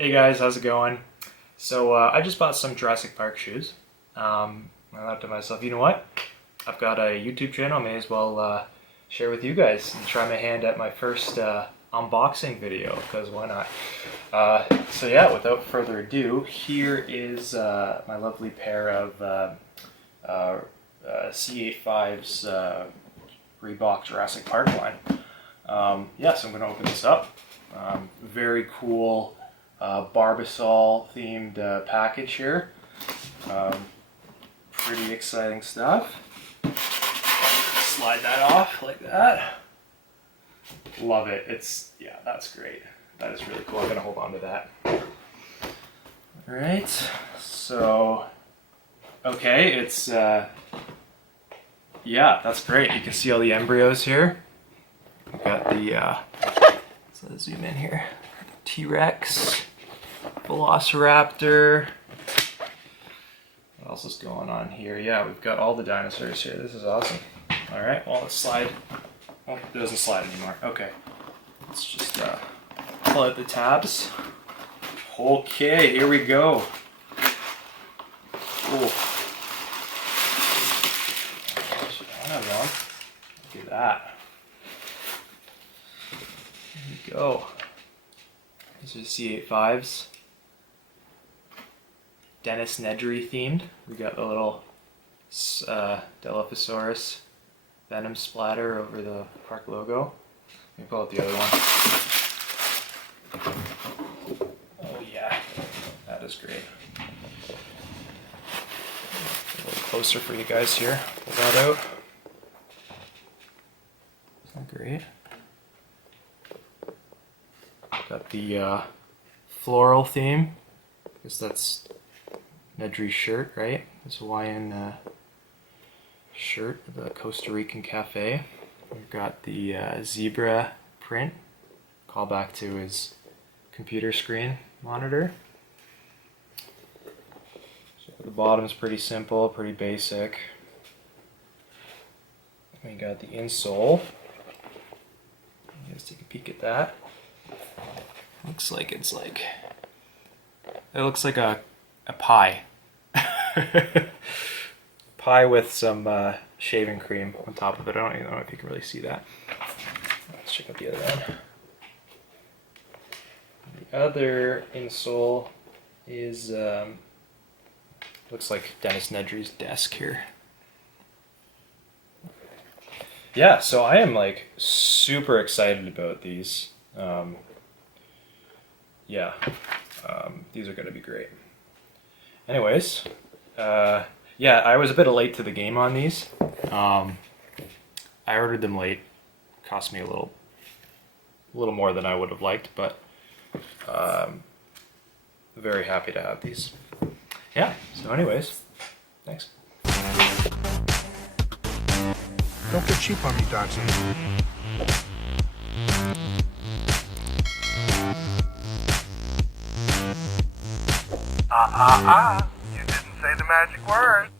Hey guys, how's it going? So I just bought some Jurassic Park shoes. I thought to myself, you know what? I've got a YouTube channel, I may as well share with you guys and try my hand at my first unboxing video, because why not? So yeah, without further ado, here is my lovely pair of C85's Reebok Jurassic Park line. Yeah, so I'm going to open this up. Very cool Barbasol themed package here. Pretty exciting stuff. Slide that off like that. Love it. Yeah, that's great. That is really cool. I'm gonna hold on to that. Alright, so okay, it's yeah, that's great. You can see all the embryos here. We've got the so let's zoom in here. T-Rex, Velociraptor. What else is going on here? Yeah, we've got all the dinosaurs here. This is awesome. All right, well, let's slide. Oh, it doesn't slide anymore. Okay, let's just pull out the tabs. Okay, here we go. Cool. Look at that. There we go. These are C85s. Dennis Nedry themed. We got the little Dilophosaurus venom splatter over the park logo. Let me pull out the other one. Oh yeah, that is great. A little closer for you guys here. Pull that out. Isn't that great? Got the floral theme. I guess that's Nedry's shirt, right? This Hawaiian shirt of the Costa Rican cafe. We've got the zebra print, call back to his computer screen monitor. So the bottom's pretty simple, pretty basic. We got the insole. Let's take a peek at that. Looks like it looks like a pie. Pie with some shaving cream on top of it. I don't even know if you can really see that. Let's check out the other one. The other insole is looks like Dennis Nedry's desk here. Yeah, so I am like super excited about these. Yeah, these are going to be great. Anyways, yeah, I was a bit late to the game on these. I ordered them late. Cost me a little more than I would have liked, but very happy to have these. Yeah, so anyways, thanks. Don't get cheap on me, Dodson. You didn't say the magic word.